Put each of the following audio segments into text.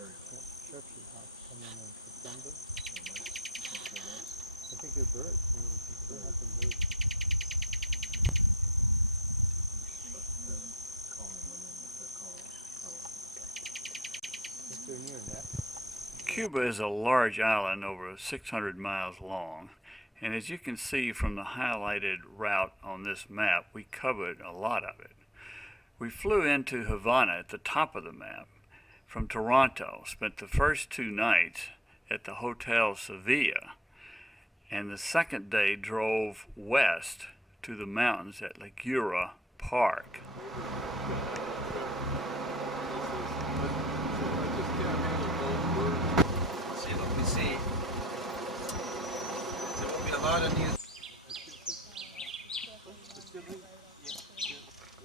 Sharpshoot hawks come in September. I think they're birds. They're hunting birds. If they're near nests. Cuba is a large island over 600 miles long, and as you can see from the highlighted route on this map, we covered a lot of it. We flew into Havana at the top of the map from Toronto, spent the first 2 nights at the Hotel Sevilla, and the second day drove west to the mountains at Ligura Park. See what we see. There will be a lot of news.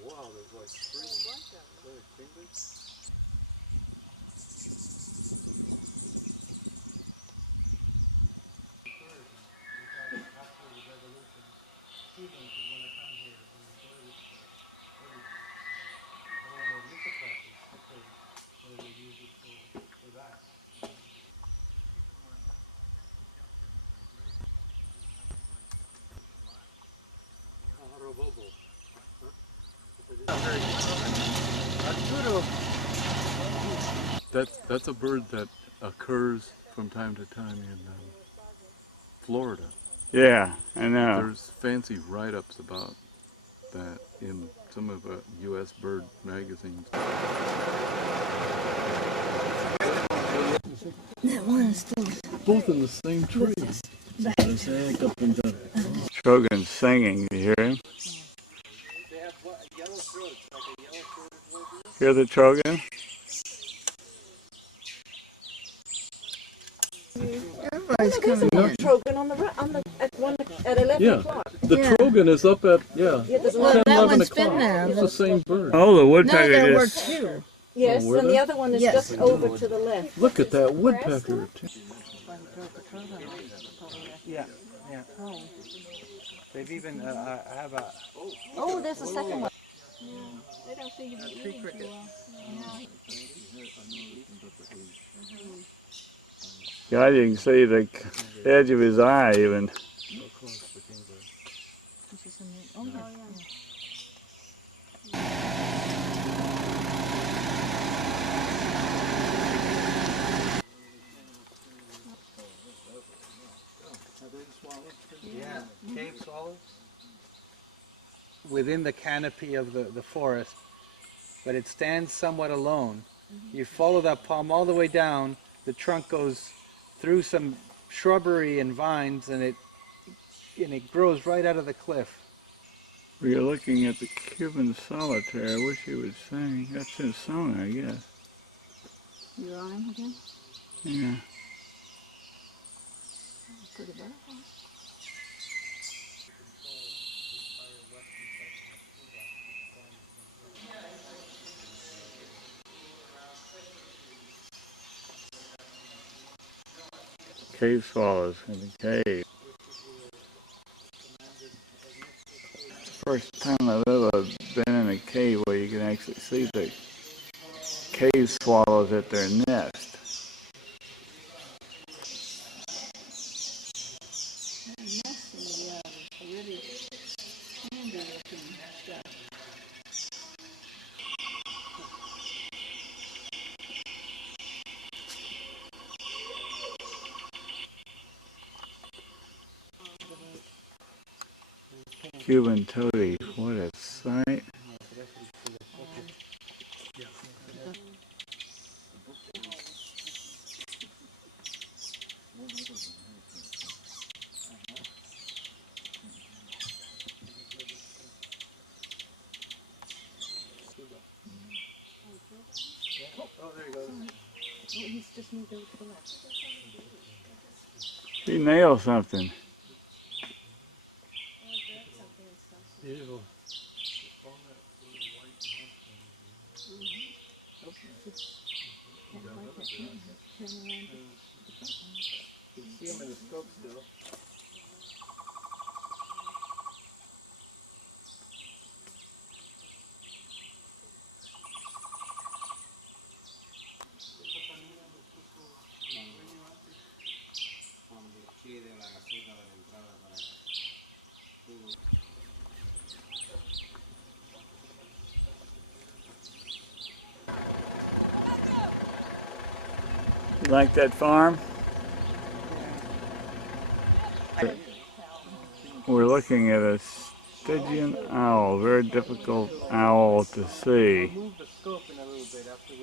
Wow, there's like 3 fingers. After the revolution, Cubans would want to come here and enjoy this place. Everybody. And when the nickel prices occurred, they would use it for that. That's a bird that occurs from time to time in Florida. Yeah, I know. There's fancy write-ups about that in some of the US bird magazines. That one is still Both in the same tree. Trogan's singing, you hear him? They have yellow throats, like a yellow-throated wolf. Hear the Trogan? everybody's coming in. Trogan on the at 11 o'clock. The Trogan is up at, Yeah, there's 10, Well, that 11 one's been o'clock. there. It's the same bird. Oh, the No, woodpecker there were just... 2. Yes, Oh, were and there? the other one is Yes. just over to the left. Look at that woodpecker. Yeah, yeah. They've even, I have a Oh, there's a second one. tree cricket. God, you can see the edge of his eye even. Yeah, cave swallows. Within the canopy of the forest, but it stands somewhat alone. You follow that palm all the way down, the trunk goes through some shrubbery and vines, and it grows right out of the cliff. We're looking at the Cuban solitaire. I wish he would sing. That's his song, I guess. You're on him again? Yeah. Pretty bad. Cave swallows in the cave. First time I've ever been in a cave where you can actually see the cave swallows at their nest. Cuban toadies, what a sight. Oh, there he goes. He's just moved over to the left. He nailed something. Beautiful. You can see him in the scope still. Like that farm? We're looking at a Stygian owl, very difficult owl to see.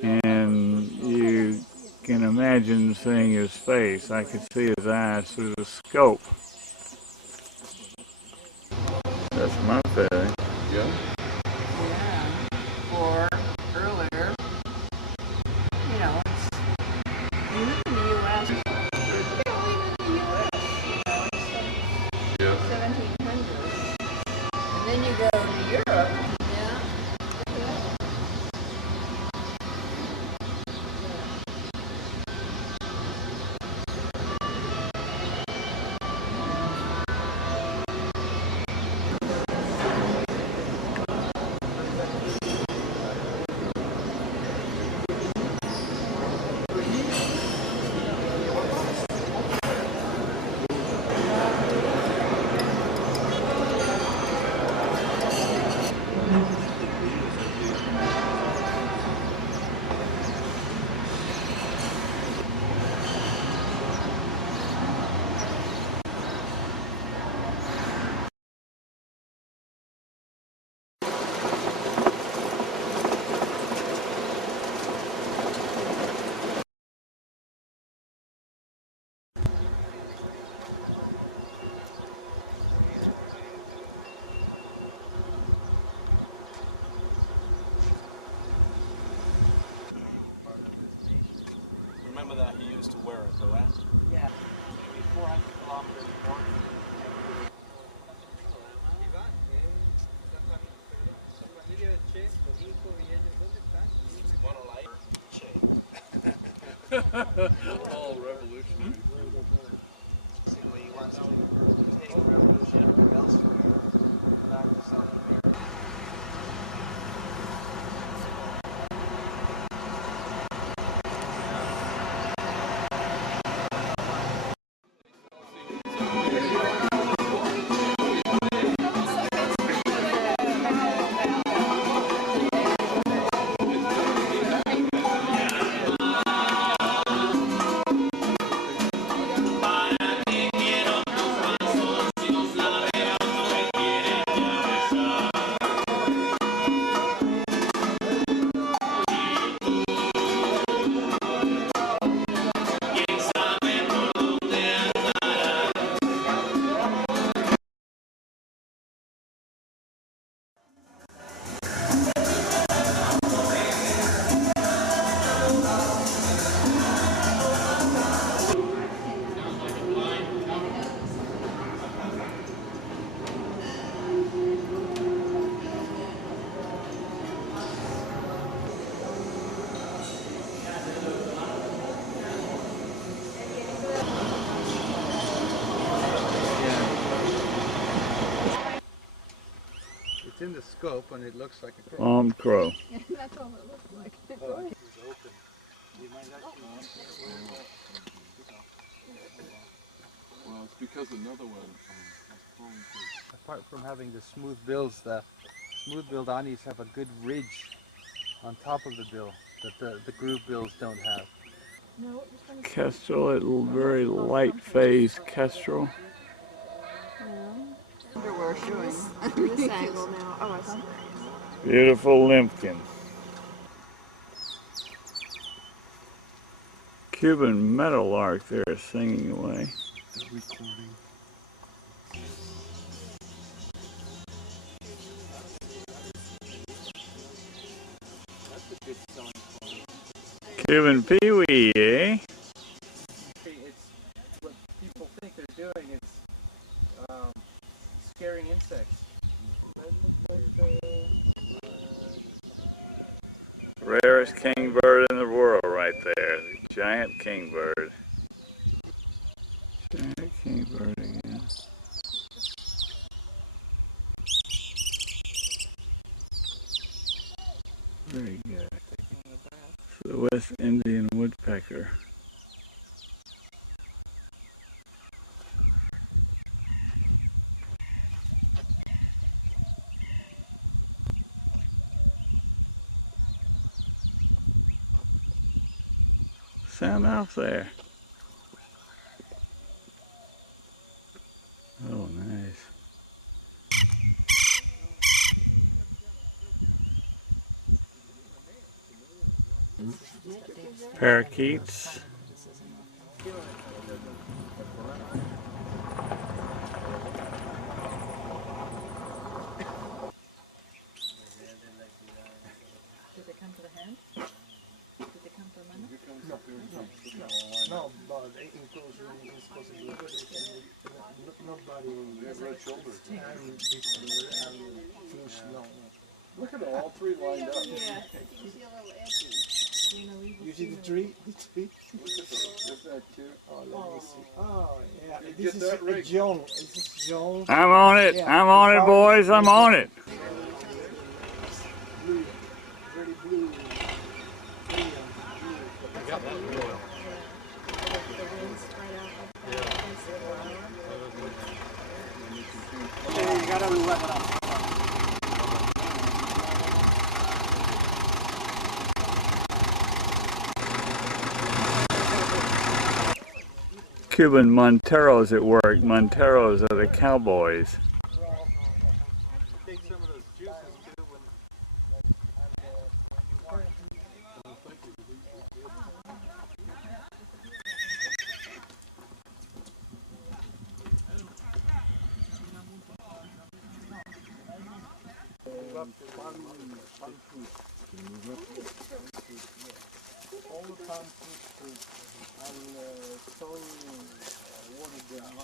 And you can imagine seeing his face. I could see his eyes through the scope. That's my feeling. Yeah. Or earlier, you know, we live in the U.S. We don't live in the U.S. You know, it's Yeah. 1700s. And then you go to Europe. Yeah. Remember that he used to wear it, correct? Yeah. Maybe 400 kilometers north. All revolutionary. Basically, he wants to take revolution elsewhere, back to South America. It's in the scope and it looks like a crow. Crow. That's all it looks like. Well, it's because another one was prone to. Apart from having the smooth bills, the smooth-billed anis have a good ridge on top of the bill that the groove bills don't have. No, just gonna Kestrel, a very light phase kestrel. Underwear showing. this angle now. Oh, I see. Beautiful limpkin. Cuban meadowlark there singing away. Cuban peewee, eh? It's what people think they're doing. It's scaring insects. Rarest kingbird in the world right there. The giant kingbird. Giant kingbird again. Very good. It's the West Indian woodpecker. sound off there. Oh, nice. Parakeets. Did they come for the hen? Did they come for money? No, but inclusion is possible. Nobody. They have red shoulders. And fish, no. Look at them, all three lined up. You see the tree? The tree? Look at those. Isn't that cute? Oh, let me see. Oh, yeah. You This get is that a rig. John. This is John. I'm on it. Yeah. I'm on it, boys. I'm on it. Blue. Very blue. Cuban Monteros at work. Monteros are the cowboys. Take some of those juices too when all the palm fruit and so watered down.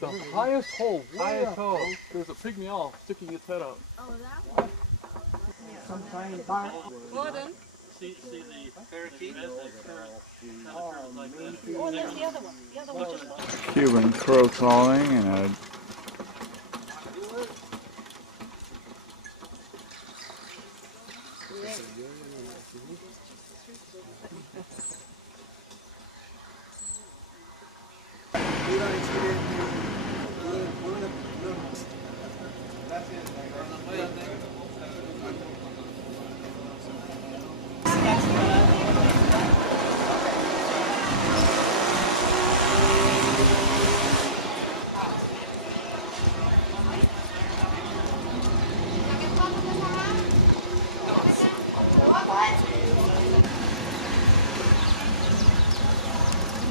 The highest hole. Highest hole. There's a pygmy owl sticking its head out. Gordon. See the parakeet? Oh, there's the other one. The other one just Cuban crow calling and a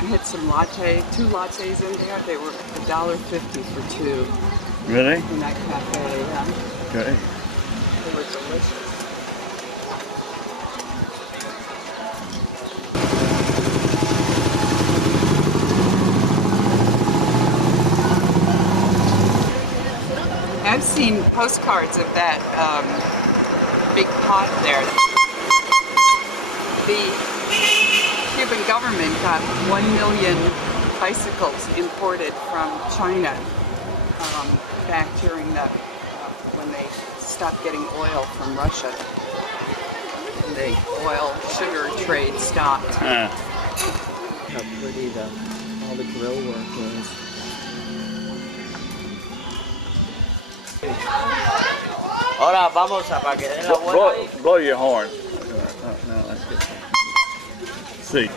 I had some latte, 2 lattes in there. They were $1.50 for 2 really in that cafe. Yeah. good. They were delicious. I've seen postcards of that big pot there. The Cuban government got 1 million bicycles imported from China back during the when they stopped getting oil from Russia. And the oil sugar trade stopped. Huh. How pretty all the grill work was. Ahora vamos a para que den la vuelta. Blow your horn. No, like this. See.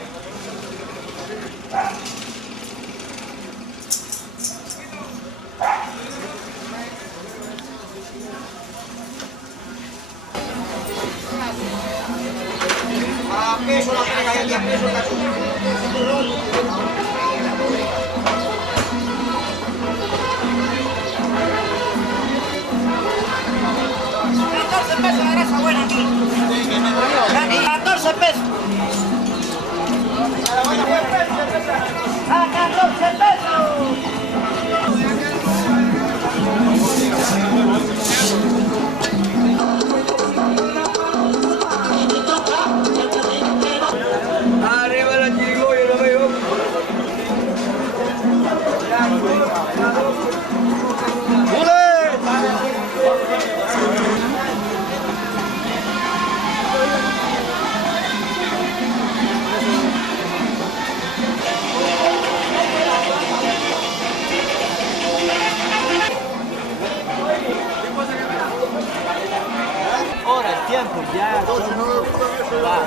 tiempo, ya todo el mundo va.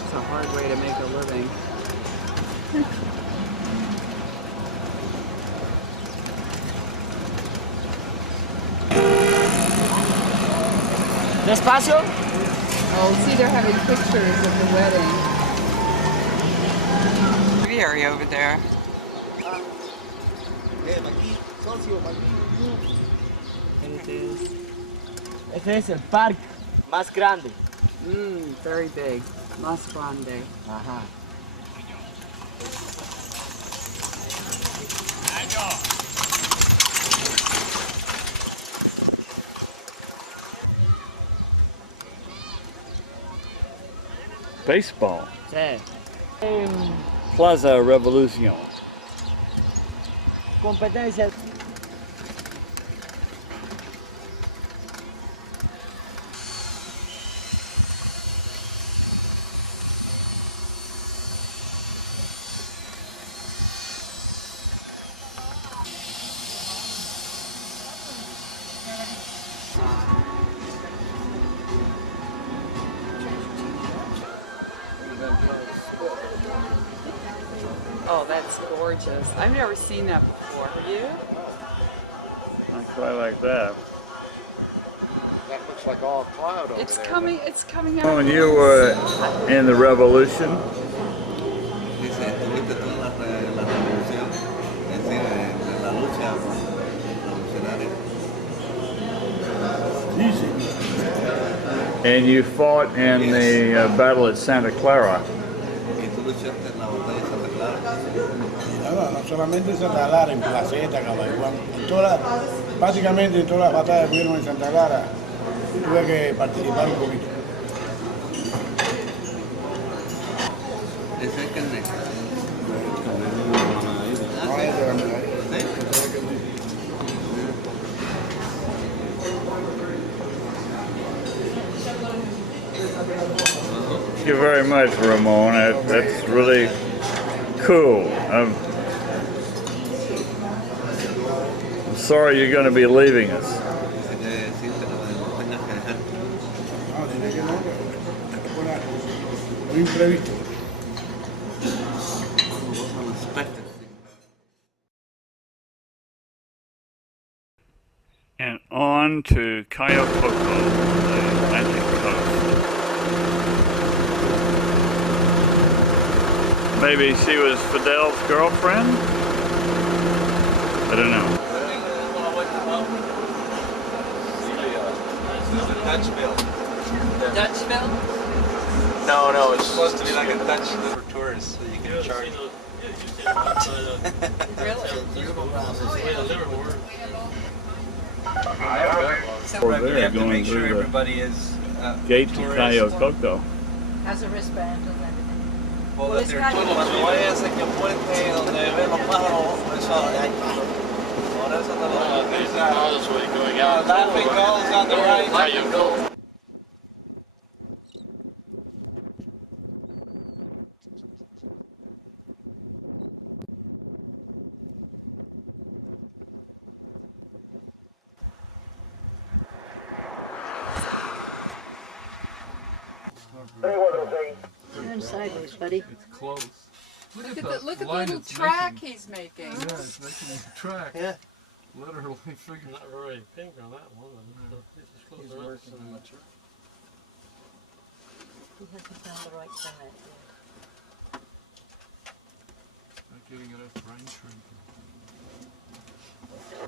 It's a hard way to make a living. Despacio. Oh, see, they're having pictures of the wedding. Area over there. Este es el parque más grande. Very big. Mas Grande. Ajá. Baseball. Sí. Plaza Revolución. Competencia. Oh, that's gorgeous. I've never seen that before. Have you? Not quite like that. That looks like all cloud over It's there. coming out. When you were in the revolution, Dice, tuviste toda la revolución, es decir, la lucha revolucionaria. and you fought in the battle at Santa Clara. Y tú luchaste en la batalla de Santa Clara. No solamente en Santa Clara, en Placeta, Cabaiguán, básicamente en todas las batallas que hubieron en Santa Clara, tuve que participar un poquito. Ese es el negro. No es de la medalla. Thank you very much, Ramon. That's really cool. I'm sorry you're going to be leaving us. Dice que sí, te lo tengas que dejar. No, tiene que no, un imprevisto. Unexpected. And on to Cayococo, the Atlantic coast. Maybe she was Fidel's girlfriend? I don't know. Dutchville? No, it's supposed to be like a Dutch for tourists, so you can charge. Over You there, have to going make sure through the everybody is gate to tourist. Cayococo. Has a wristband and everything. Well, that they're cuando vayas a que puente donde ven los pájaros, eso hay pájaros. Por eso te lo There's the house way going out. Laughing gulls on the right. Now you go. Turn sideways, buddy. It's close. Look at the little track he's making. Yeah, it's making a track. Yeah. Literally figure. Not very pink on that one. He's working on the truck. He hasn't found the right side yet. Not getting enough rain shrink.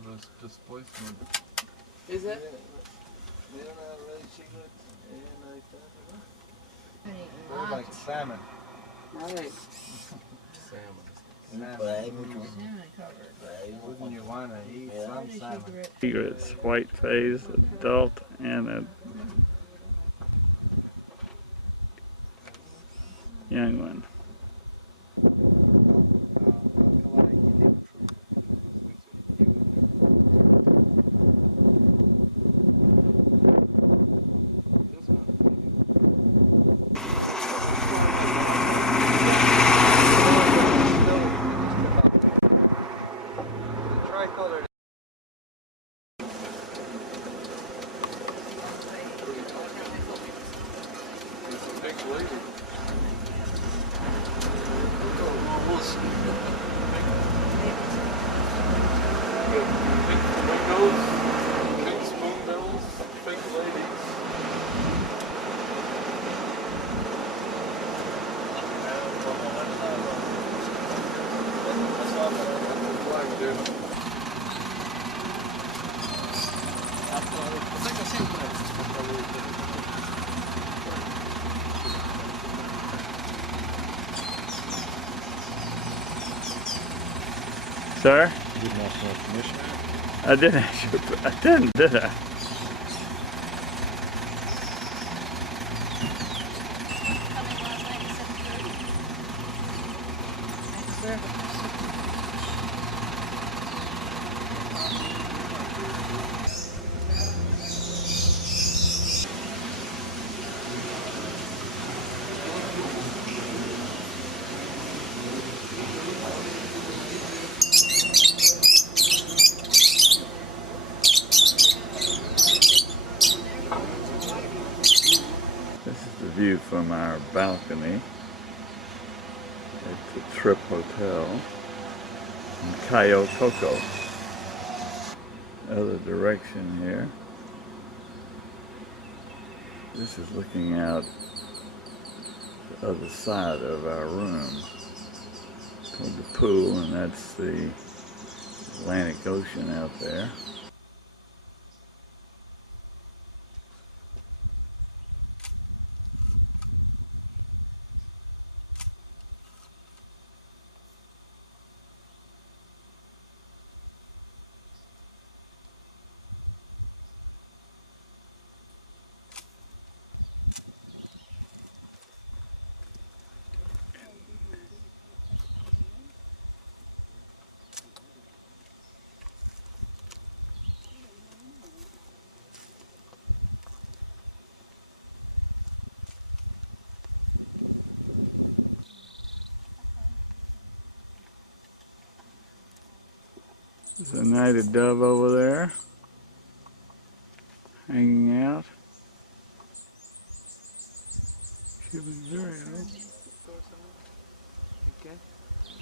This displacement. Is it? They're like salmon. Right. Salmon. Wouldn't you want to eat some salmon? Egrets, white phase, adult, and a young one. Tricolored. Pink flamingos, pink spoonbills, pink ladies. Flag, dude. Sir? You didn't ask my permission. I didn't actually, I didn't, did I? This is the view from our balcony at the Trip Hotel in Cayo Coco. Other direction here. This is looking out the other side of our room toward the pool, and that's the Atlantic Ocean out there. There's a nighted dove over there, hanging out. Cuban vireo. Okay.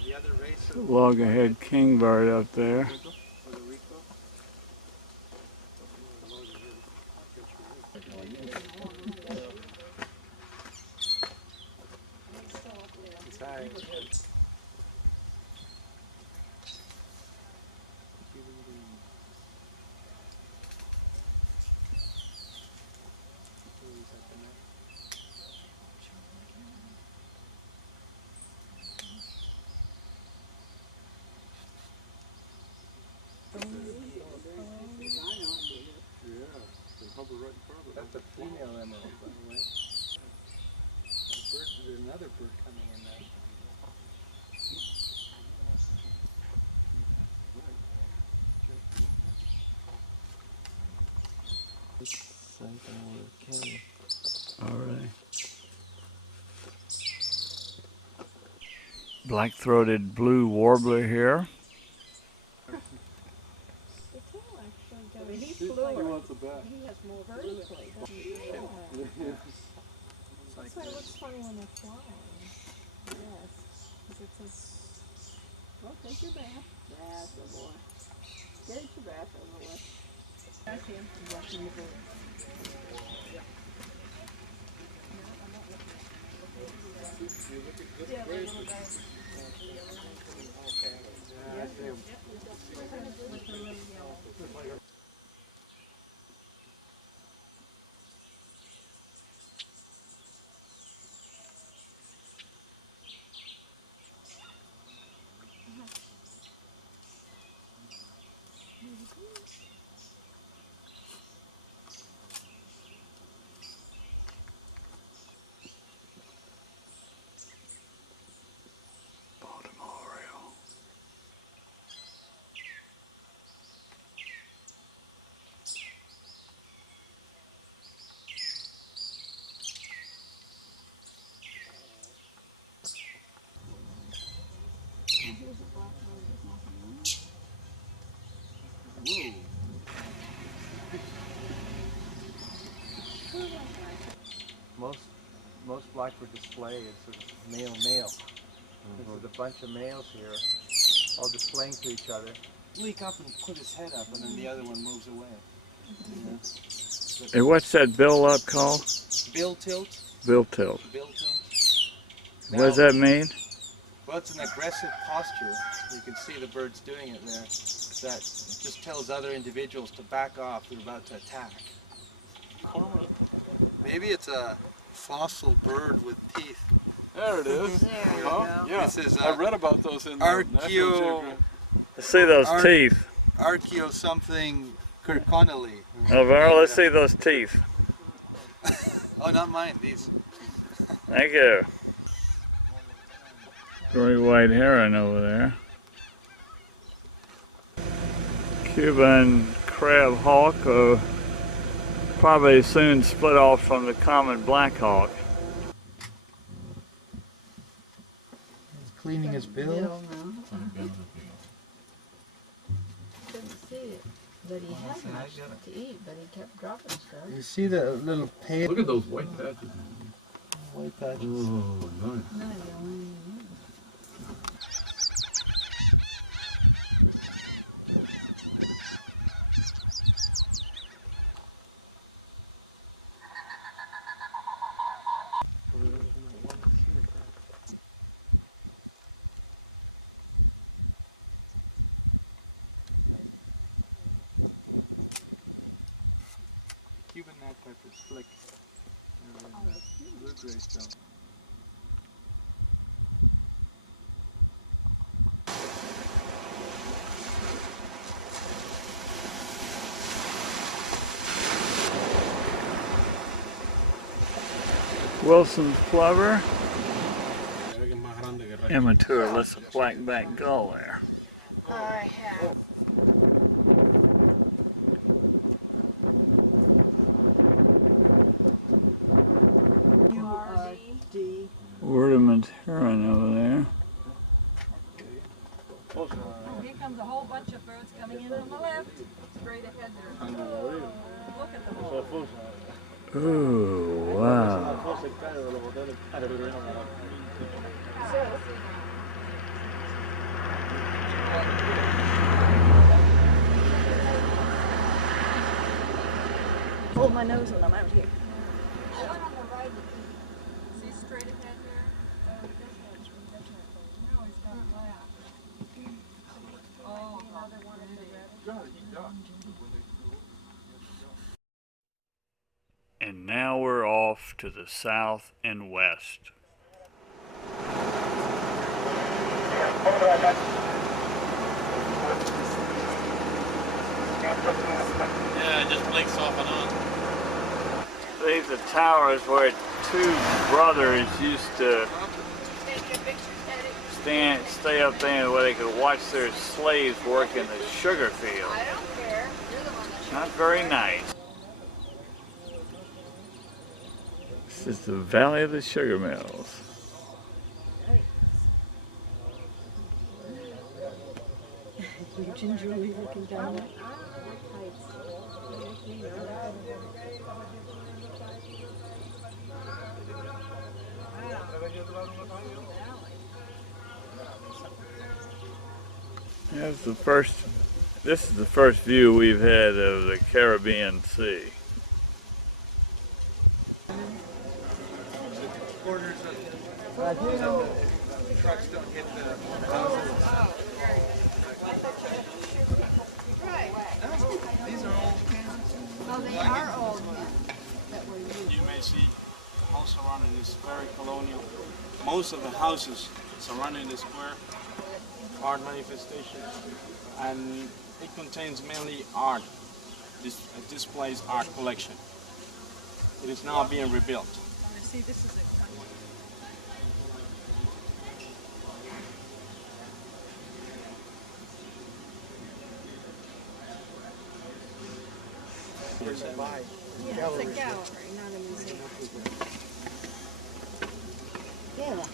The other race The loggerhead kingbird up there. That's a female emerald, by the way. There's another bird coming in there. All right. Black-throated blue warbler here. He wants a bat. He has more vertically. That's why it looks funny when they're flying. Yes. Well, take your bath. That's a boy. Get your bath over with. That's him. Watching the bird. Yeah, the little guy. With the little yellow. flock for display. It's sort of male-male. There's a bunch of males here, all displaying to each other. Leak up and put his head up, and then the other one moves away. And what's that bill up called? Bill tilt. Bill tilt. Bill tilt. What does that mean? Well, it's an aggressive posture. You can see the birds doing it there. That just tells other individuals to back off. They're about to attack. Maybe it's a fossil bird with teeth. There it is. There you Huh? go. Yeah, This is, I read about those in the National Geographic. Let's see those teeth. Archeo something Kirkconnelly. Alvaro, let's see those teeth. Oh, not mine. These. Thank you. Great white heron over there. Cuban crab hawk, probably soon split off from the common black hawk. He's cleaning his bill. Couldn't see it, but he had much to eat, but he kept dropping stuff. You see the little pale Look at those white patches. white patches. Oh, nice. No, you only knew. Cuban nightpiper slick. Blue grays don't. Wilson's plover. Immature, that's a black-backed gull there. I have. Ornament heron over there. Here comes a whole bunch of birds coming in on the left. Straight ahead there. Look at them all. Ooh, wow. Hold my nose when I'm out here. See straight ahead there? Oh, another one in the red. And now we're off to the south and west. Yeah, it just blinks off and on. These are towers where two brothers used to stay up there where they could watch their slaves work in the sugar field. I don't care. You're the one that Not very nice. This is the Valley of the Sugar Mills. You're gingerly looking down there. This is the first view we've had of the Caribbean Sea. Corners of the trucks don't hit the houses. These are old Kansas. Oh, they are old that were used. You may see the house surrounding is very colonial. Most of the houses surrounding the square are manifestations, and it contains mainly art. This displays art collection. It is now being rebuilt. See, this is a Yeah, it's a gallery, not a museum. Yeah.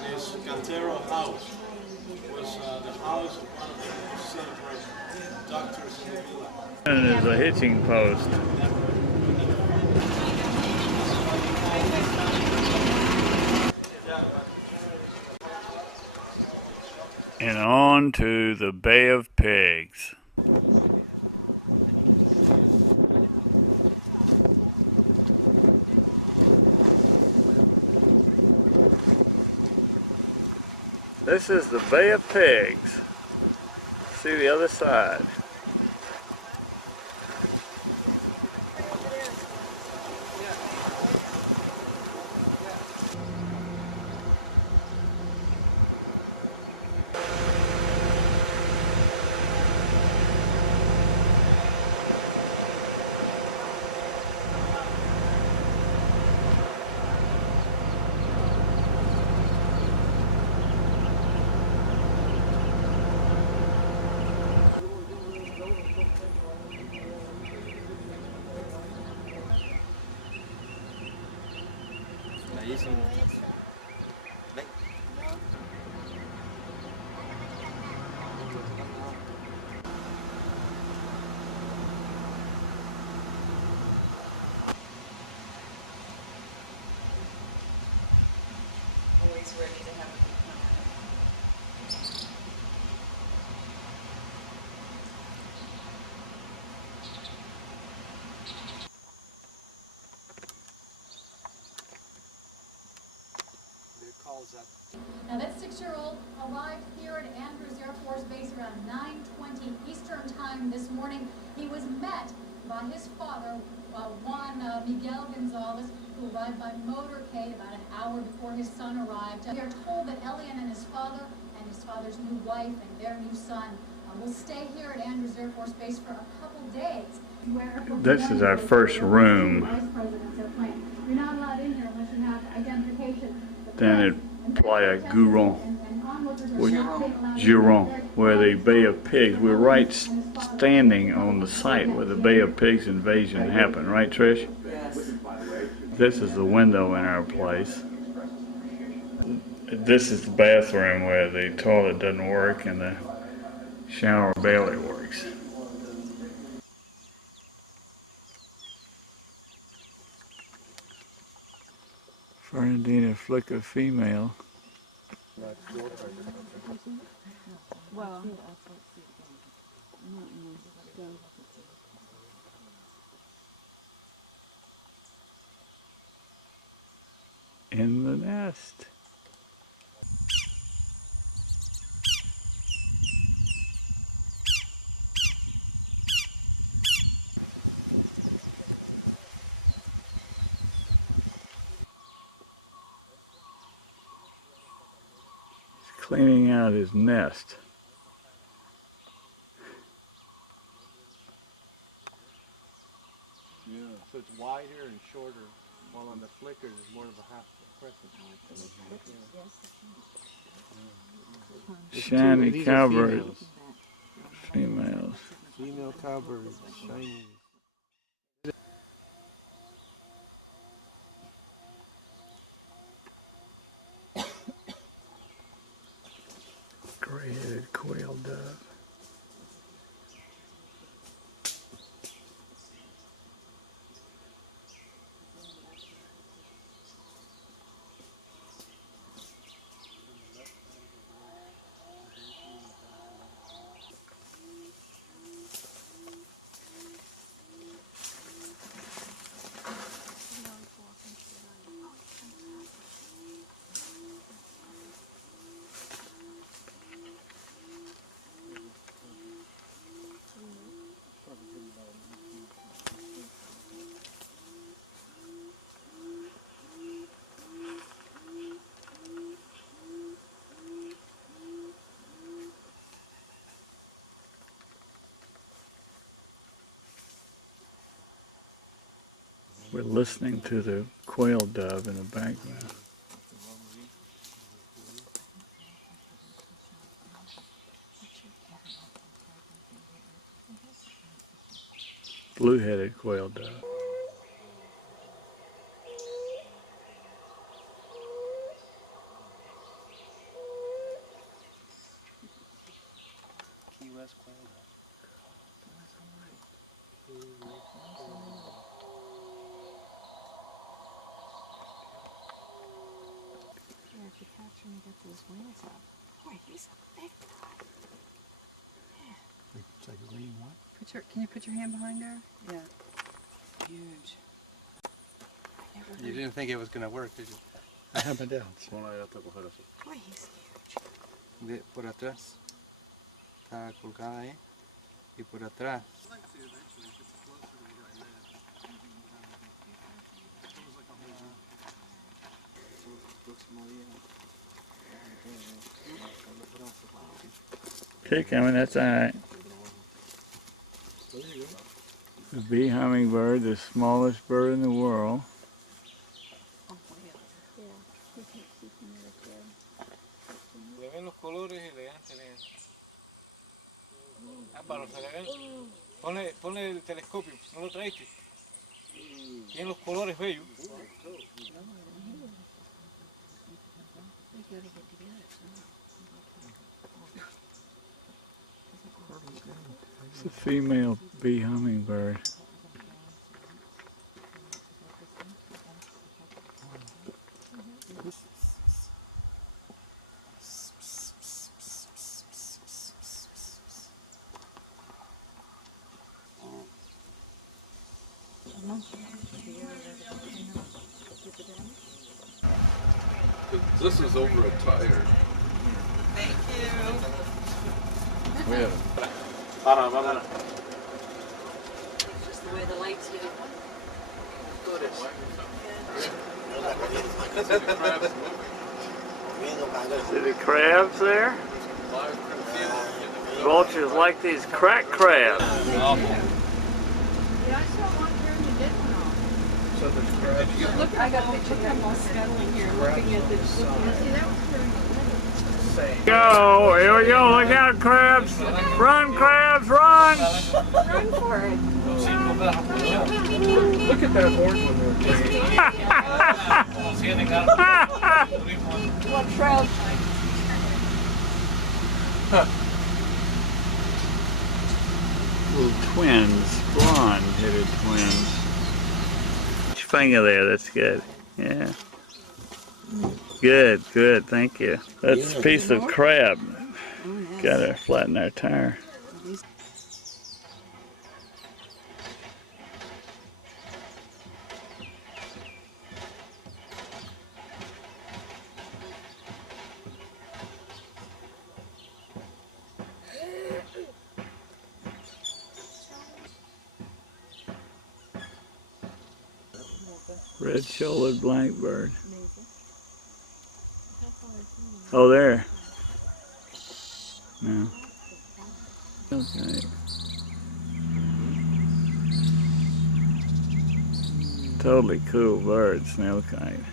It is Cantero House, And there's a hitching post. And on to the Bay of Pigs. This is the Bay of Pigs. See the other side. Always ready to have a good plan. Now that 6-year-old arrived here at Andrews Air Force Base around 9:20 Eastern Time this morning. He was met by his father, Juan Miguel Gonzalez, who arrived by motorcade about an hour before his son arrived. We are told that Elian and his father's new wife and their new son will stay here at Andrews Air Force Base for a couple days. This is our first room. You're not allowed in here unless you have identification. Then at Playa Giron, where the Bay of Pigs. We're right standing on the site where the Bay of Pigs invasion happened, right, Trish? Yes. This is the window in our place. This is the bathroom where the toilet doesn't work and the shower barely works. Fernandina Flicker female. Well, In the nest. He's cleaning out his nest. Yeah. So it's wider and shorter, while on the flickers it's more of a half crescent. Shiny These are cowbirds. Females. Female cowbirds, shiny. Gray-headed quail dove. We're listening to the quail dove in the background. Blue-headed quail dove. Key West quail. Yeah, if you catch him, get those wings up. Boy, he's a big guy. It's like a green what? Can you put your hand behind her? Yeah. Huge. You didn't think it was going to work, did you? Déjame de Boy, he's huge. por atrás. Está colgada ahí. Y por atrás. Kick him, and that's all right. The bee hummingbird, the smallest bird in the world. Le ven los colores elegantes, elegantes. Álvaro, se le ven. Ponle el telescopio, no lo traiste. Tiene los colores bellos. It's a female bee hummingbird. This is over a tire. Thank you. We have Just the way the lights hit it. See the crabs there? Vultures like these crack crabs. Yeah, I saw one during the dead one off. So there's crabs. Look, I got a picture of them all scuttling here, looking at the. See, that was during the Go, here we go, look out crabs. Run crabs, run! Run for it. Look at that horn when they're What trout? Little twins, blonde-headed twins. Put your finger there, that's good. Yeah. Good, good, thank you. That's a piece of crab. Gotta flatten our tire. Red-shouldered blackbird. Oh, there. No. Okay. Totally cool bird, snailkite.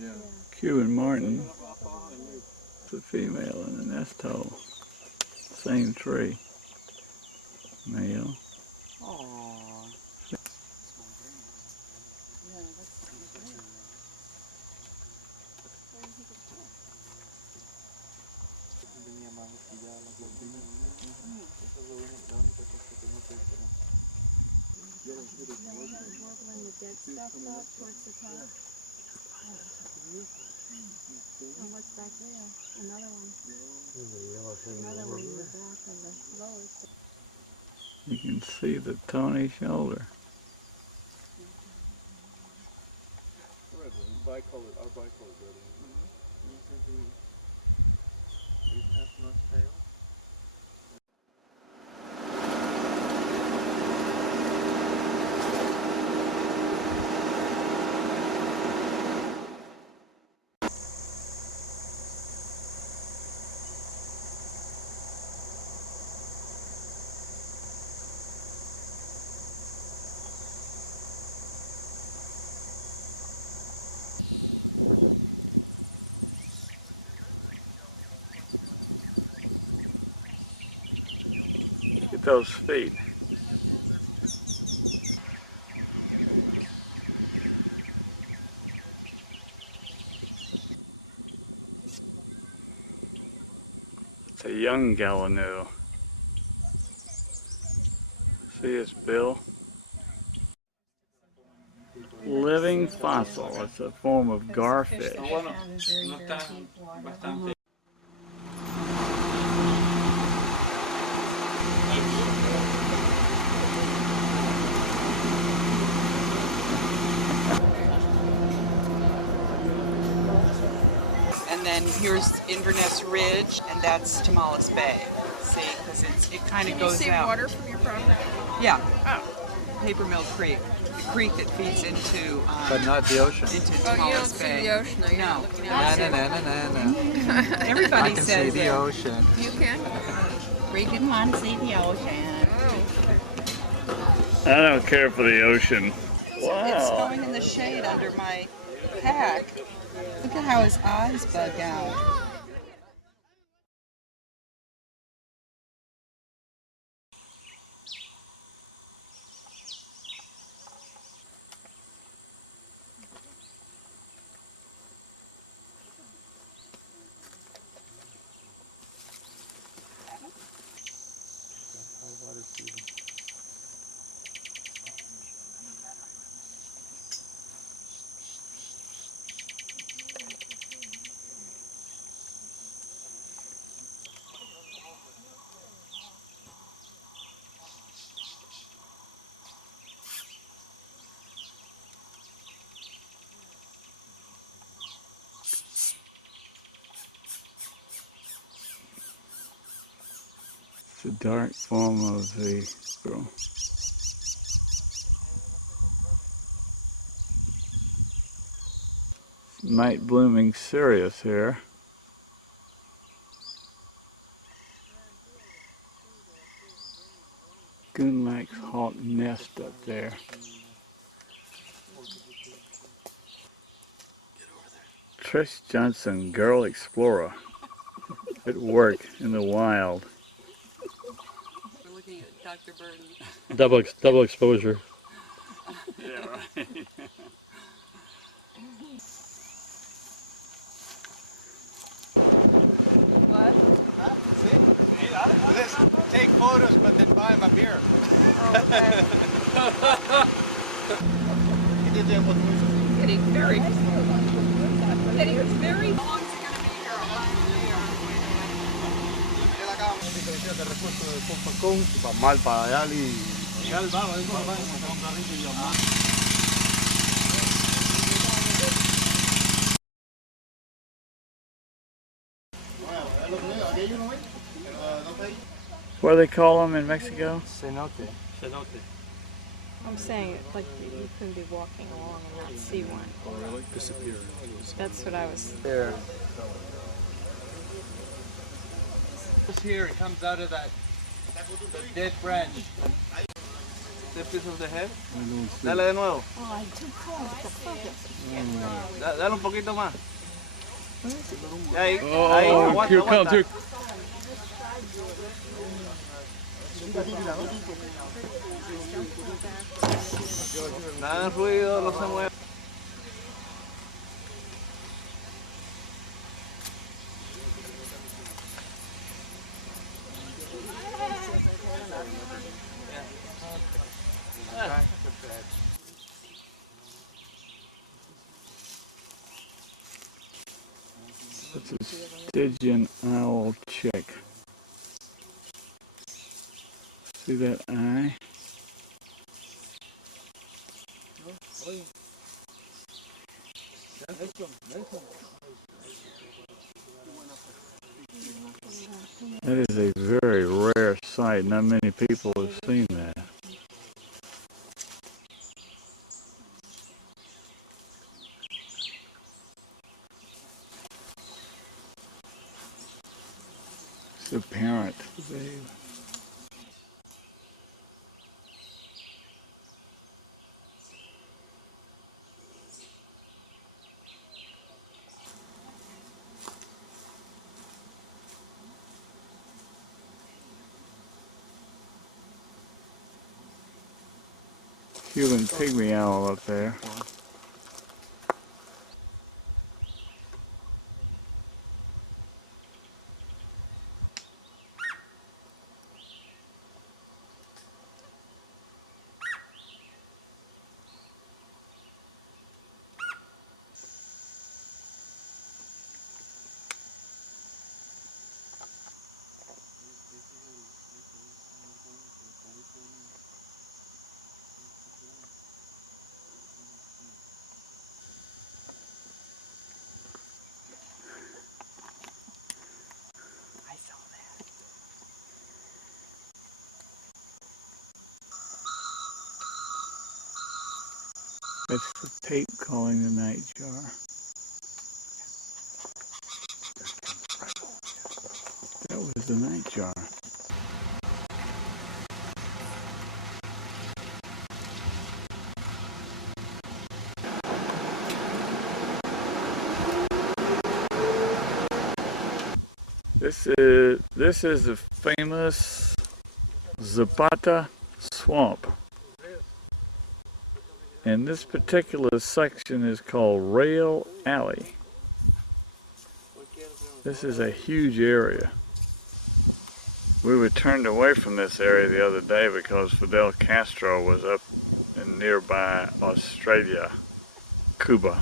Yeah. Cuban martin. It's a female in the nest hole. Same tree. Male. Warbling the dead stuff up towards the top. And what's back there? Another one. Another one in the back of the lowest. You can see the tawny shoulder. Red one, bicolored, our bicolored red one. Look at those feet. It's a young Gallinule. See his bill? Living fossil. It's a form of garfish. And then here's Inverness Ridge, and that's Tomales Bay. See, because it kind of goes out. Can you see water from your property? Yeah. Oh. Paper Mill Creek, the creek that feeds into. But not the ocean. Into Oh, you don't Tomales see Bay. the ocean, though. You're not looking at it. Na. Everybody I can says see the that. ocean. You can? We didn't want to see the ocean. I don't care for the ocean. Wow. It's going in the shade under my pack. Look at how his eyes bug out. It's a dark form of the squirrel. Night blooming cereus here. Gunlack's hawk nest up there. Trish Johnson, girl explorer, at work in the wild. We're looking at Dr. Burton. Double exposure. Yeah, right. What? Huh? See? This, take photos, but then buy him a beer. Oh, okay. Getting very... Getting very... How long is it going to be here? Va mal para allá y... What do they call them in Mexico? Cenote. I'm saying, like, you couldn't be walking along and not see one. Or like disappear. That's what I was... There. Here, it comes out of that the dead branch. The piece of the head. I don't see. Dale de nuevo. Oh, I'm too cold to focus. Dale un poquito más. Ya ahí, Oh, ahí, aguanta, here comes, aguanta. here. Nada de ruido, no se mueve. It's a Stygian owl chick. See that eye? That is a very rare sight. Not many people have seen that. It's the parent. Cuban pygmy owl up there. That's the tape calling the night jar. That was the night jar. This is the famous Zapata swamp. And this particular section is called Rail Alley. This is a huge area. We were turned away from this area the other day because Fidel Castro was up in nearby Australia, Cuba.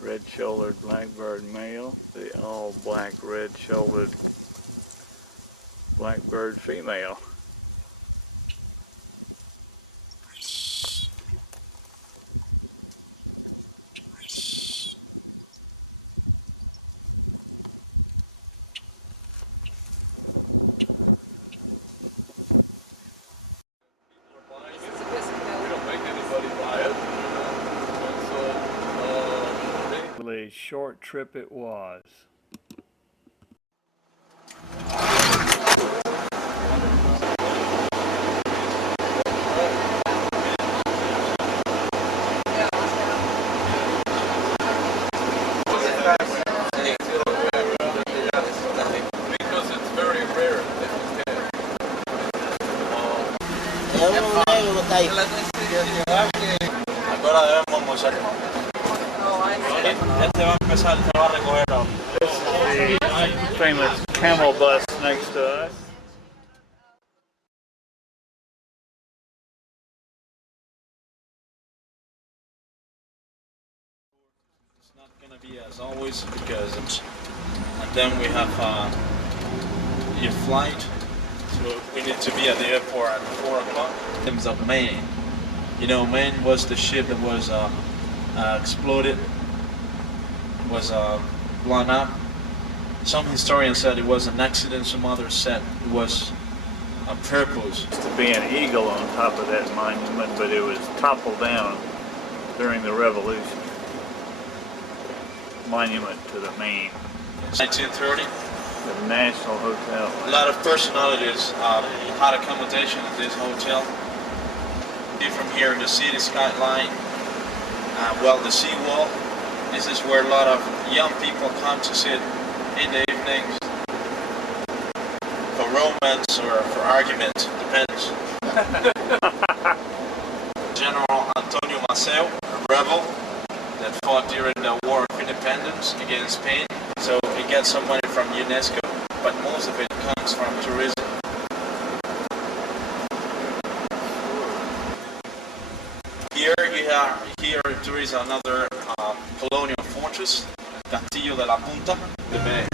Red-shouldered blackbird male, the all-black red-shouldered blackbird female. A short trip it was. Because it's very rare that Este va a empezar, se va a recoger ahora. This is the famous camel bus next to us. It's not going to be as always because and then we have your flight. So we need to be at the airport at 4 o'clock. In terms of Maine, you know, Maine was the ship that was exploded, was blown up. Some historians said it was an accident, some others said it was on purpose. To be an eagle on top of that monument, but it was toppled down during the Revolution. Monument to the Maine. 1930. The National Hotel. A lot of personalities had accommodation at this hotel. From here, the city skyline, well, the seawall. This is where a lot of young people come to sit in the evenings for romance or for argument, depends. General Antonio Maceo, a rebel that fought during the War of Independence against Spain. So it gets some money from UNESCO, but most of it comes from tourism. Here there is another colonial fortress, Castillo de la Punta de Bay.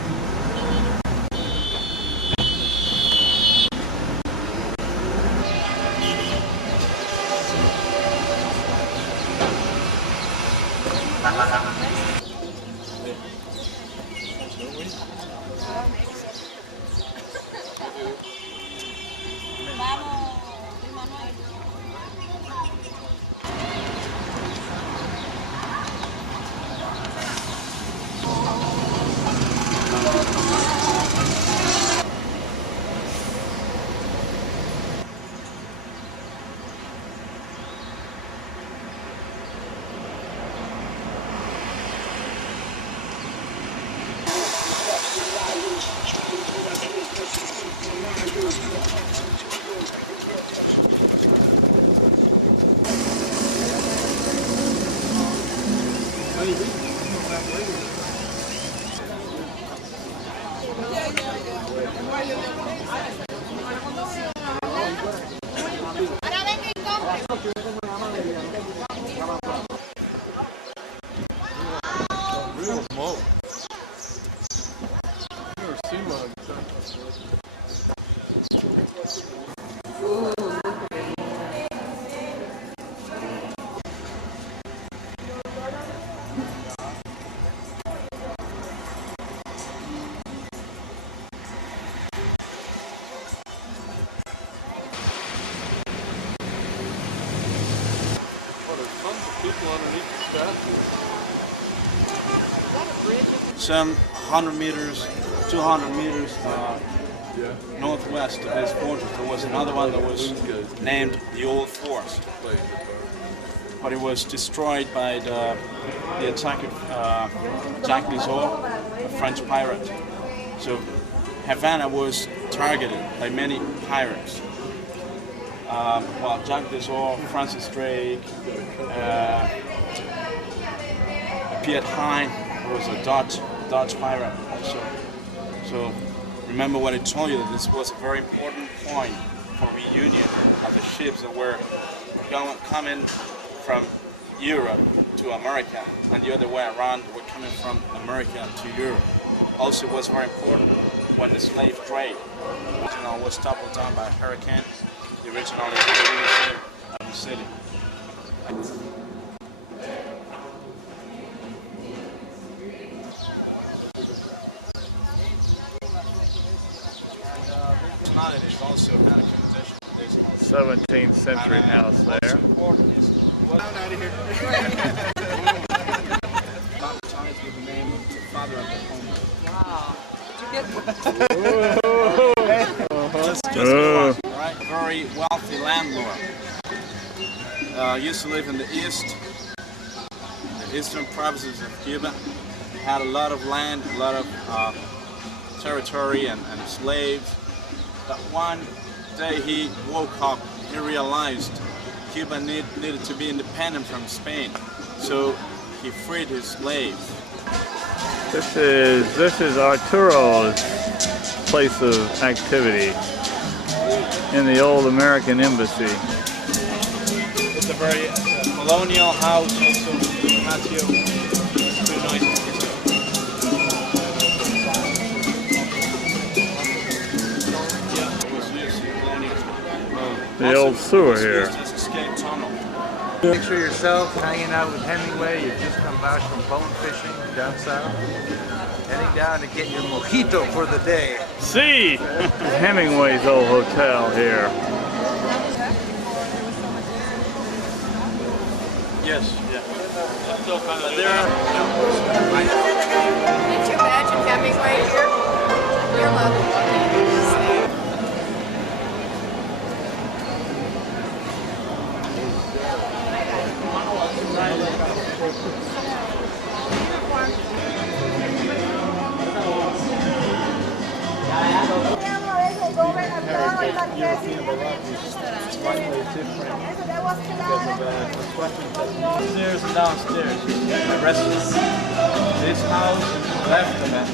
Real smoke. Never seen one like that. people underneath the statue. Some 100 meters, 200 meters northwest of his fortress, there was another one that was named the Old Forest. But it was destroyed by the attack of Jacques Desor, a French pirate. So Havana was targeted by many pirates. Well, Jacques Desor, Francis Drake, Piet Hein, who was a Dutch pirate also. So remember what I told you, that this was a very important point for reunion of the ships that were coming from Europe to America, and the other way around, were coming from America to Europe. Also, it was very important when the slave trade was toppled down by a hurricane, the original of the city. Is also had a condition. 17th century house there. Baptized with the name of the father of the home. Wow. Did you Just right? Very wealthy landlord. Used to live in the eastern provinces of Cuba. Had a lot of land, a lot of territory and slaves. But one day he woke up, he realized Cuba needed to be independent from Spain. So he freed his slaves. This is Arturo's place of activity in the old American embassy. It's a very colonial house, also patio. It's too noisy. The old sewer here. Picture yourself hanging out with Hemingway. You've just come back from bone fishing down south. Heading down to get your mojito for the day. See, Hemingway's old hotel here. Yes, yeah. Did you imagine Hemingway here? You're lovely. Upstairs and downstairs, the restaurant. This house left of it.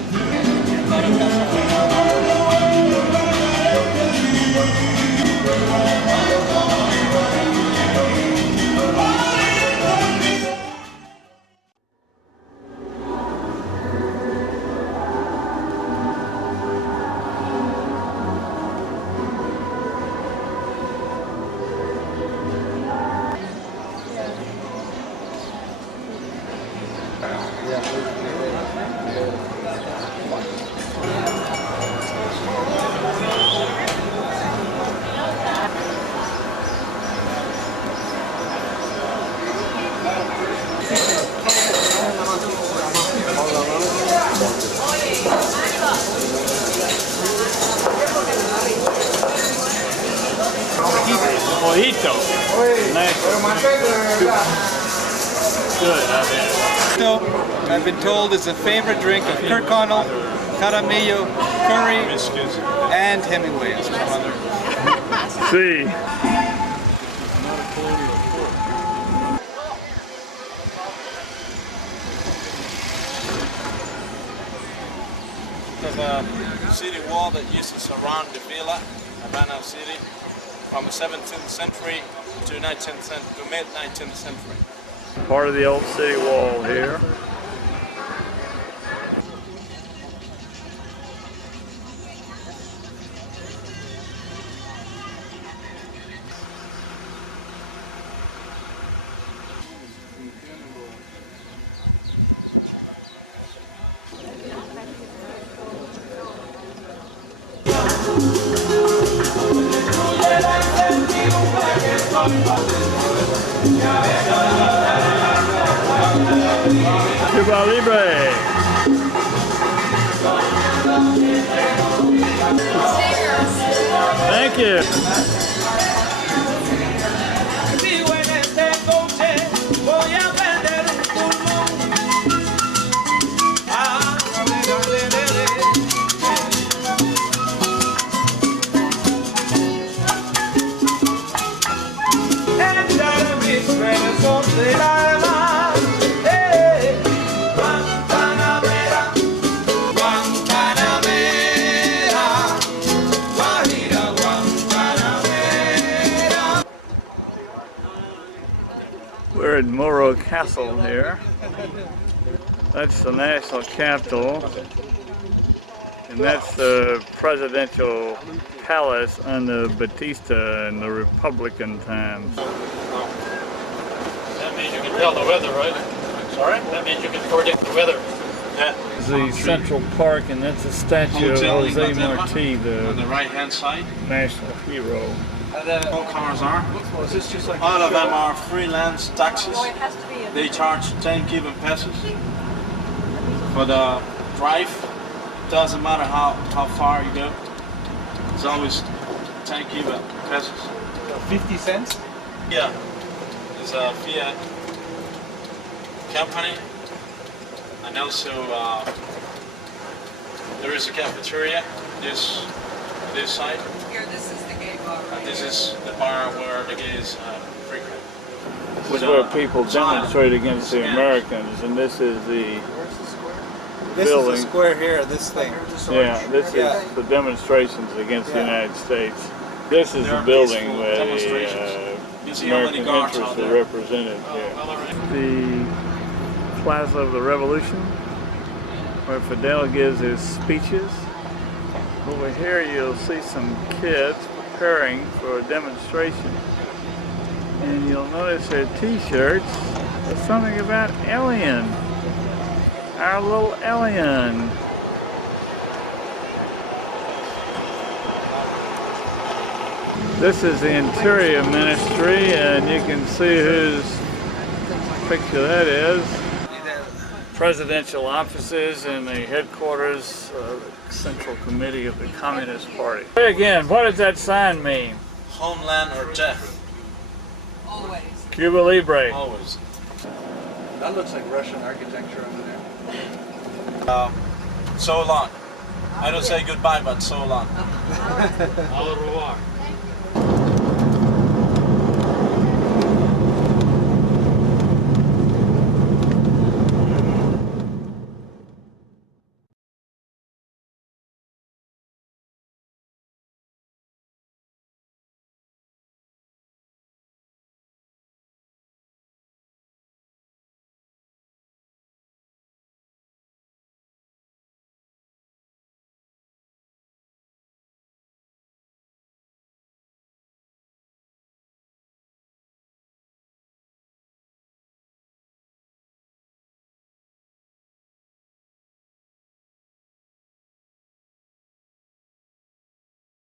Mojito. Nice. Good. I've been told is a favorite drink of Kirk Connell, Caramillo, Curry, and Hemingway. See. There's a city wall that used to surround the villa, Havana City, from the 17th century to mid-19th century. Part of the old city wall here. Yeah. Cuba Libre. Thank you. We're at Morro Castle here. That's the national capital. And that's the presidential palace under Batista in the Republican times. That means you can tell the weather, right? Sorry? That means you can predict the weather. Yeah. The Central Park, and that's a statue of Hotel in Jose Guatemala, Marti, on the the right hand side. national hero. All cars are. All of them are freelance taxis. They charge 10 Cuban pesos for the drive. Doesn't matter how far you go. It's always 10 Cuban pesos. 50 cents? Yeah. It's a Fiat company. And also there is a cafeteria this side. Here, this is the gay bar. This is the bar where the gays frequent. Which where people demonstrate against the Americans, and this is the This building. is a square here, this thing. Yeah, this is the demonstrations against the United States. This is the building where the American interests are represented here. The Plaza of the Revolution, where Fidel gives his speeches. Over here you'll see some kids preparing for a demonstration. And you'll notice their t-shirts. There's something about Elian. Our little Elian. This is the Interior Ministry, and you can see whose picture that is. Presidential offices and the headquarters of the Central Committee of the Communist Party. Again, what does that sign mean? Homeland or death. Always. Cuba Libre. Always. That looks like Russian architecture over there. So long. I don't say goodbye, but so long. Au revoir.